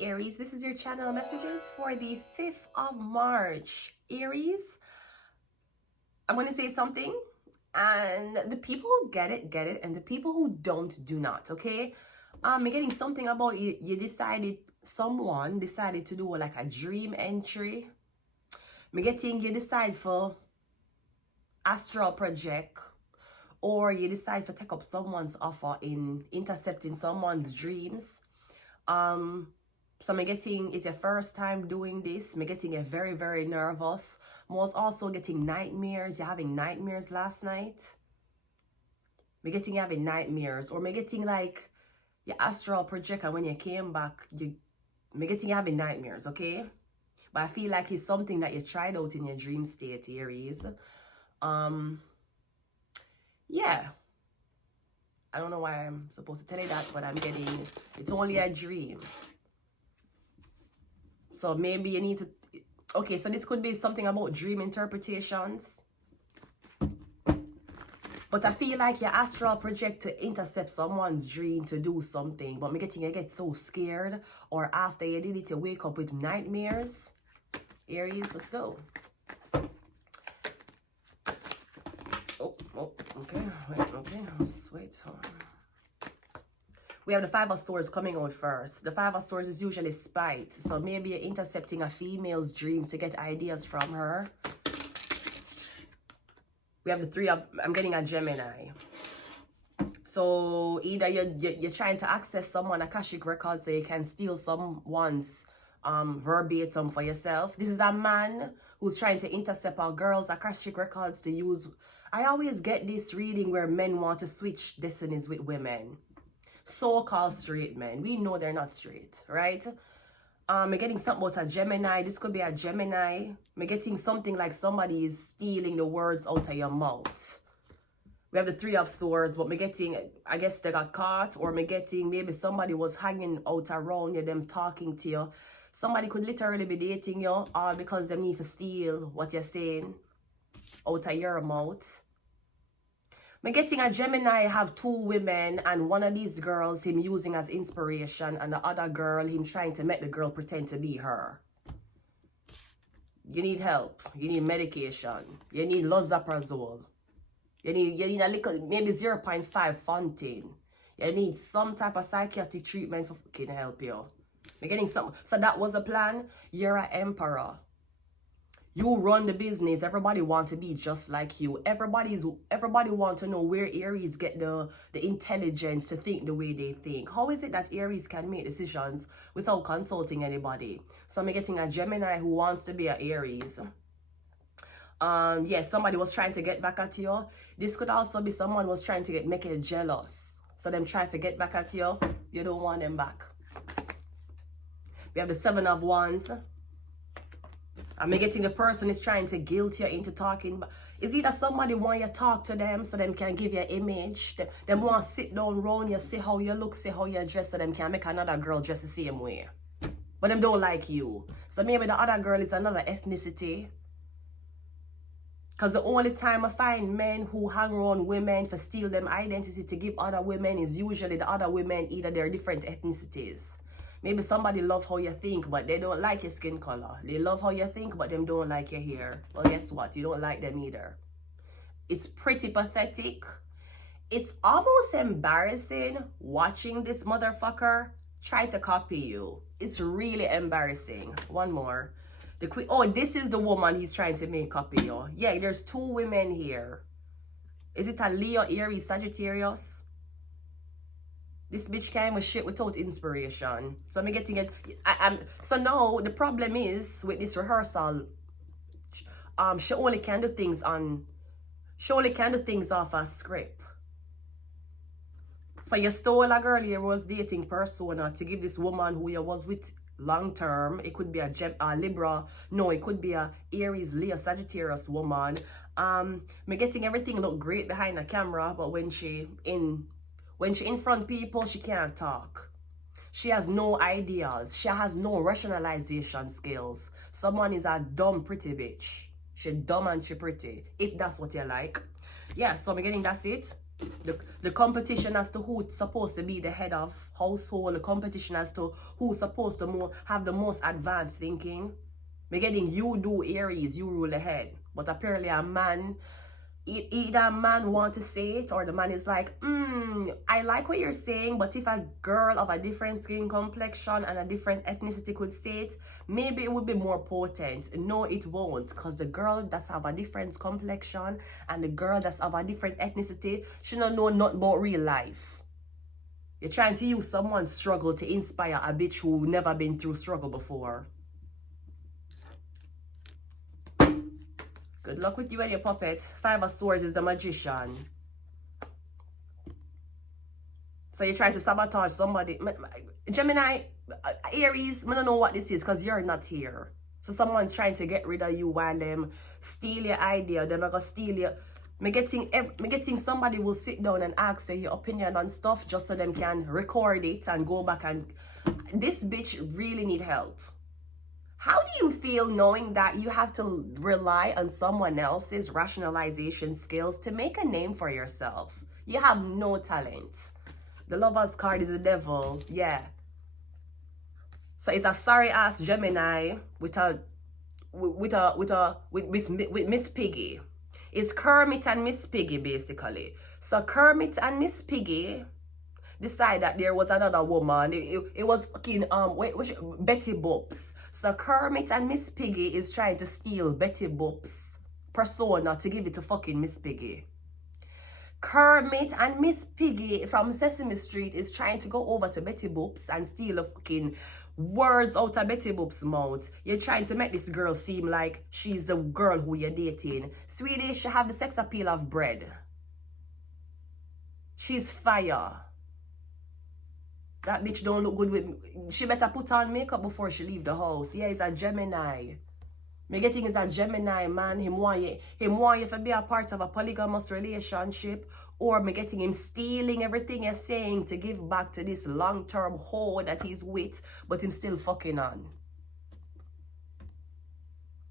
Aries, this is your channel messages for the 5th of March. Aries, I'm going to say something, and the people who get it, and the people who don't, do not, okay? I'm getting something about someone decided to do like a dream entry. I'm getting you decide for astral project, or you decide to take up someone's offer in intercepting someone's dreams. So I'm getting, it's your first time doing this. I'm getting you very, very nervous. I was also getting nightmares. You're having nightmares last night. I'm getting you having nightmares. Or I'm getting like your astral project, and when you came back, I'm getting you having nightmares, okay? But I feel like it's something that you tried out in your dream state, Aries. Yeah. I don't know why I'm supposed to tell you that, but I'm getting, it's only a dream. So maybe you need to, okay, so this could be something about dream interpretations. But I feel like your astral project to intercept someone's dream to do something. But I'm getting you get so scared, or after you did it, you wake up with nightmares. Aries, let's go. Oh, okay, okay, let's wait. We have the 5 of Swords coming out first. The 5 of Swords is usually spite. So maybe you're intercepting a female's dreams to get ideas from her. We have the 3 of, I'm getting a Gemini. So either you're trying to access someone Akashic record so you can steal someone's verbatim for yourself. This is a man who's trying to intercept a girl's Akashic records to use. I always get this reading where men want to switch destinies with women. So-called straight men. We know they're not straight, right? I'm getting something about a Gemini. This could be a Gemini. I'm getting something like somebody is stealing the words out of your mouth. We have the 3 of Swords, but I'm getting, I guess they got caught, or I'm getting maybe somebody was hanging out around you, them talking to you. Somebody could literally be dating you, all because they need to steal what you're saying out of your mouth. I'm getting a Gemini have 2 women, and one of these girls him using as inspiration, and the other girl him trying to make the girl pretend to be her. You need help. You need medication. You need lozaprazole. You need a little, maybe 0.5 Fontaine. You need some type of psychiatric treatment for can help you. I'm getting some. So that was a plan. You're an emperor. You run the business. Everybody wants to be just like you. Everybody wants to know where Aries get the intelligence to think the way they think. How is it that Aries can make decisions without consulting anybody? So I'm getting a Gemini who wants to be an Aries. Yeah, somebody was trying to get back at you. This could also be someone was trying to make you jealous. So them try to get back at you. You don't want them back. We have the 7 of Wands. I'm getting the person is trying to guilt you into talking. Is either somebody want you to talk to them so them can give you an image. Them want to sit down around you, see how you look, see how you dress, so them can make another girl dress the same way. But them don't like you. So maybe the other girl is another ethnicity. Because the only time I find men who hang around women for steal them identity to give other women is usually the other women, either they're different ethnicities. Maybe somebody love how you think, but they don't like your skin color. They love how you think, but them don't like your hair. Well, guess what? You don't like them either. It's pretty pathetic. It's almost embarrassing watching this motherfucker try to copy you. It's really embarrassing. One more. The queen. Oh, this is the woman he's trying to make copy you. Yeah, there's 2 women here. Is it a Leo, Aries, Sagittarius? This bitch came with shit without inspiration. So I'm getting it. So now the problem is with this rehearsal. She only can do things off a script. So you stole a girl you was dating persona to give this woman who you was with long term. It could be a Libra. No, it could be a Aries, Leo, Sagittarius woman. I'm getting everything look great behind the camera, but when she in front of people, she can't talk. She has no ideas. She has no rationalization skills. Someone is a dumb, pretty bitch. She dumb and she pretty, if that's what you like. Yeah, so I'm getting that's it. The competition as to who's supposed to be the head of household, the competition as to who's supposed to have the most advanced thinking. Me getting you do Aries, you rule the head. But apparently a man, either a man want to say it or the man is like, I like what you're saying, but if a girl of a different skin complexion and a different ethnicity could say it, maybe it would be more potent. No, it won't, because the girl that's have a different complexion and the girl that's of a different ethnicity, she don't know nothing about real life. You're trying to use someone's struggle to inspire a bitch who never been through struggle before. Good luck with you and your puppet. 5 of Swords is the magician. So you're trying to sabotage somebody. Gemini, Aries, I don't know what this is because you're not here. So someone's trying to get rid of you while them steal your idea. They're not going to steal your... Me getting somebody will sit down and ask you your opinion on stuff just so them can record it and go back and... This bitch really need help. How do you feel knowing that you have to rely on someone else's rationalization skills to make a name for yourself? You have no talent. The Lover's card is the devil. Yeah. So it's a sorry ass Gemini with Miss Piggy. It's Kermit and Miss Piggy basically. So Kermit and Miss Piggy decide that there was another woman. It was fucking Betty Boop's. So Kermit and Miss Piggy is trying to steal Betty Boop's persona to give it to fucking Miss Piggy. Kermit and Miss Piggy from Sesame Street is trying to go over to Betty Boop's and steal the fucking words out of Betty Boop's mouth. You're trying to make this girl seem like she's the girl who you're dating. Sweetie, she have the sex appeal of bread. She's fire. That bitch don't look good with... She better put on makeup before she leave the house. Yeah, it's a Gemini. Me getting is a Gemini, man. Him want you to be a part of a polygamous relationship. Or me getting him stealing everything you're saying to give back to this long-term hoe that he's with. But him still fucking on.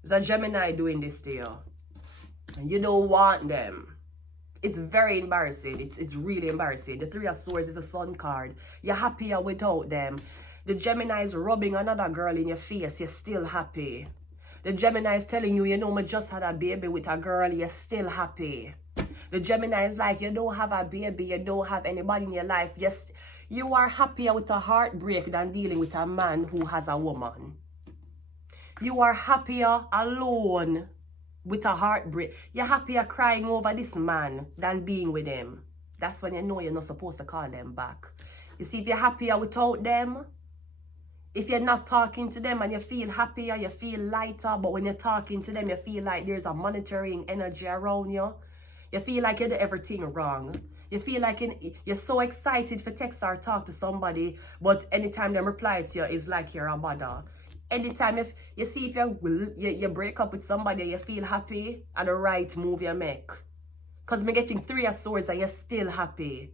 It's a Gemini doing this to you. And you don't want them. It's very embarrassing. It's really embarrassing. The 3 of Swords is a sun card. You're happier without them. The Gemini is rubbing another girl in your face. You're still happy. The Gemini is telling you, you know, I just had a baby with a girl. You're still happy. The Gemini is like, you don't have a baby. You don't have anybody in your life. Yes, you are happier with a heartbreak than dealing with a man who has a woman. You are happier alone with a heartbreak. You're happier crying over this man than being with him. That's when you know you're not supposed to call them back. You see, if you're happier without them, if you're not talking to them and you feel happier, you feel lighter, but when you're talking to them, you feel like there's a monitoring energy around you. You feel like you did everything wrong. You feel like you're so excited for text or talk to somebody, but anytime they reply to you, it's like you're a bother. Anytime if you see if you break up with somebody, you feel happy at the right move you make. Because me getting 3 of Swords and you're still happy.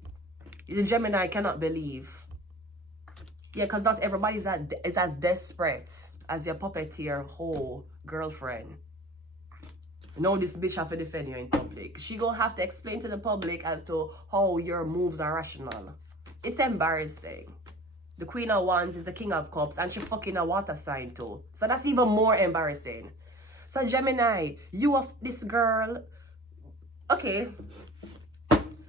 The Gemini cannot believe. Yeah, because not everybody is as desperate as your puppeteer whole girlfriend. Now this bitch have to defend you in public. She gonna have to explain to the public as to how your moves are rational. It's embarrassing. The Queen of Wands is the King of Cups and she fucking a water sign too. So that's even more embarrassing. So Gemini, you of this girl. Okay.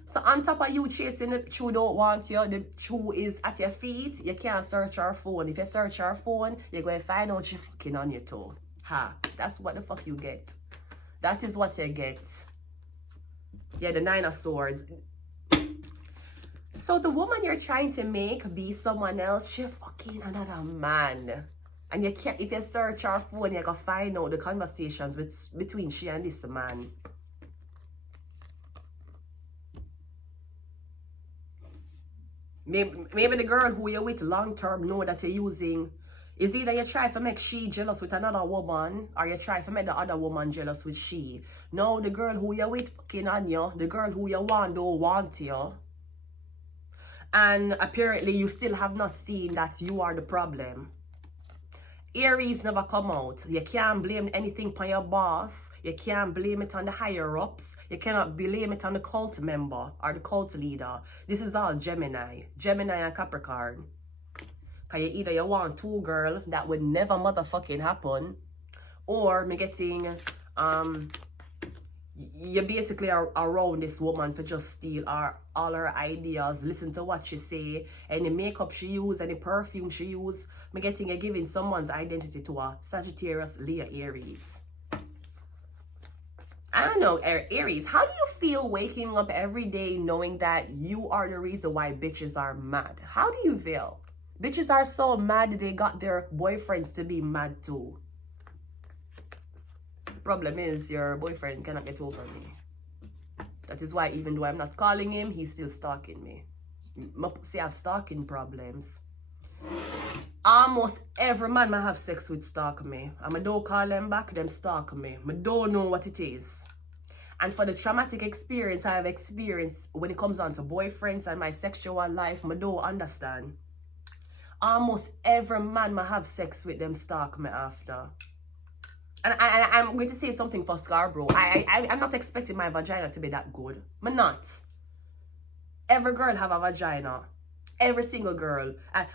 So on top of you chasing the true don't want you, the true is at your feet, you can't search her phone. If you search her phone, you're going to find out she fucking on you too. Ha. That's what the fuck you get. That is what you get. Yeah, the 9 of Swords. So the woman you're trying to make be someone else, she fucking another man. And you can't, if you search her phone, you're gonna find out the conversations between she and this man. Maybe the girl who you're with long term know that you're using. Is either you try to make she jealous with another woman, or you try to make the other woman jealous with she. No, the girl who you're with fucking on you, the girl who you want don't want you. And apparently you still have not seen that you are the problem. Aries never come out. You can't blame anything on your boss. You can't blame it on the higher ups. You cannot blame it on the cult member or the cult leader. This is all Gemini. Gemini and Capricorn. Cause either you want two girl, that would never motherfucking happen. Or me getting you basically are around this woman for just steal all her ideas, listen to what she say, any makeup she use, any perfume she use. Me getting you giving someone's identity to a Sagittarius, Leo, Aries. I don't know, Aries, how do you feel waking up every day knowing that you are the reason why bitches are mad? How do you feel? Bitches are so mad they got their boyfriends to be mad too. Problem is, your boyfriend cannot get over me. That is why even though I'm not calling him, he's still stalking me. See, I have stalking problems. Almost every man I have sex with stalk me. And I don't call them back, them stalk me. I don't know what it is. And for the traumatic experience I have experienced when it comes on to boyfriends and my sexual life, I don't understand. Almost every man I have sex with, them stalk me after. And I'm going to say something for Scarborough. I'm not expecting my vagina to be that good. I'm not. Every girl have a vagina. Every single girl.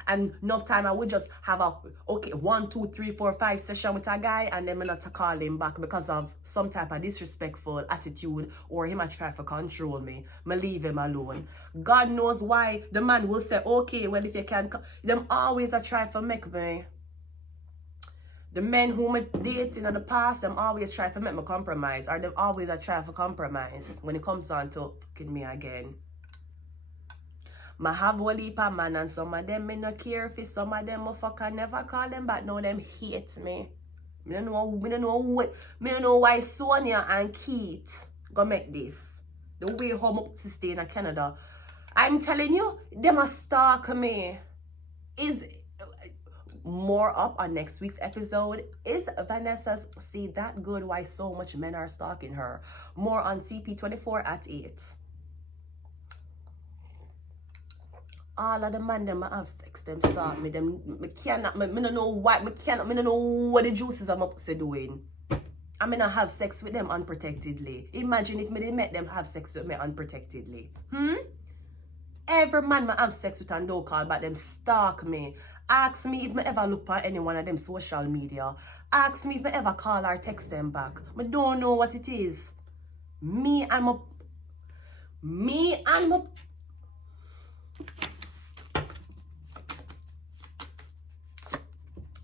And enough time I would just have a, okay, 1, 2, 3, 4, 5 session with a guy and then I'm not to call him back because of some type of disrespectful attitude or him a try to control me. I leave him alone. God knows why the man will say, okay, well, if you can, them always a try to make me. The men whom I dated in the past, them always try to make me compromise. Or them always a try to compromise when it comes on to fucking me again. I have a heap of man and some of them me no care for. Some of them I never call them back. Now them hate me. I don't know why Sonia and Keith go make this. The way home up to stay in Canada. I'm telling you, them a stalk me. Is more up on next week's episode. Is Vanessa's See That Good? Why so much men are stalking her? More on CP24 at 8. All of the man them I have sex, them stalk me. Them me cannot, me don't know what, me don't know what the juices I'm up to doing. I mean I have sex with them unprotectedly. Imagine if me didn't met them have sex with me unprotectedly. Every man I have sex with and don't call back, them stalk me. Ask me if I ever look at any one of them social media. Ask me if I ever call or text them back. I don't know what it is. Me, I'm a...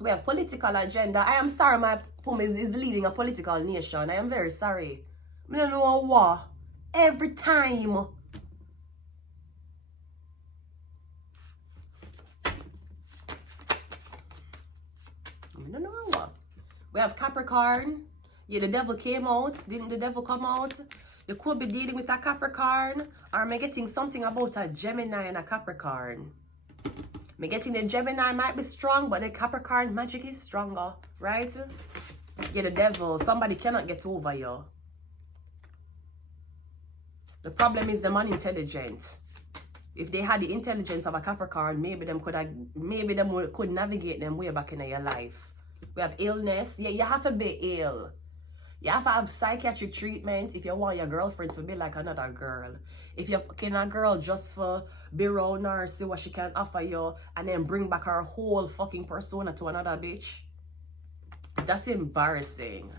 We have political agenda. I am sorry my poem is leading a political nation. I am very sorry. I don't know what. Every time. I don't know what. We have Capricorn. Yeah, the devil came out. Didn't the devil come out? You could be dealing with a Capricorn. Or am I getting something about a Gemini and a Capricorn? Me getting the Gemini might be strong, but the Capricorn magic is stronger, right? Yeah, the devil. Somebody cannot get over you. The problem is them unintelligent. If they had the intelligence of a Capricorn, maybe them could navigate them way back in your life. We have illness. Yeah, you have to be ill. You have to have psychiatric treatment if you want your girlfriend to be like another girl. If you're fucking a girl just for be around her, see what she can offer you, and then bring back her whole fucking persona to another bitch. That's embarrassing.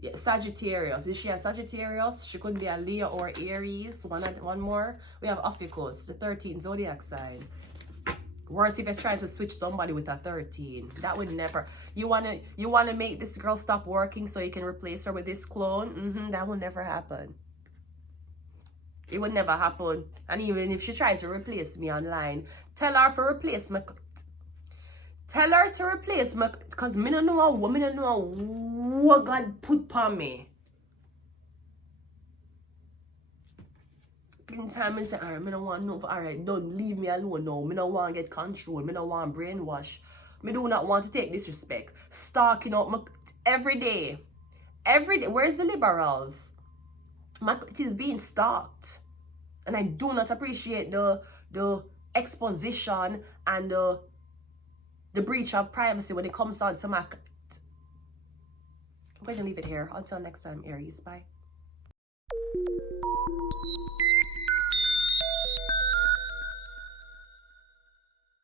Yeah, Sagittarius. Is she a Sagittarius? She could be a Leo or Aries. One more. We have Ophiuchus, the 13th zodiac sign. Worse if you're trying to switch somebody with a 13. That would never. You wanna make this girl stop working so you can replace her with this clone? That will never happen. It would never happen. And even if she tried to replace me online, tell her to replace me. Tell her to replace me, because I don't know what God put upon me. In time, I say, alright, I don't want no, alright, don't leave me alone now. I don't want to get control. I don't want brainwash. I do not want to take disrespect. Stalking up my, every day. Every day. Where's the liberals? It is being stalked. And I do not appreciate the exposition and the the breach of privacy when it comes on to my... I'm going to leave it here. Until next time, Aries. Bye.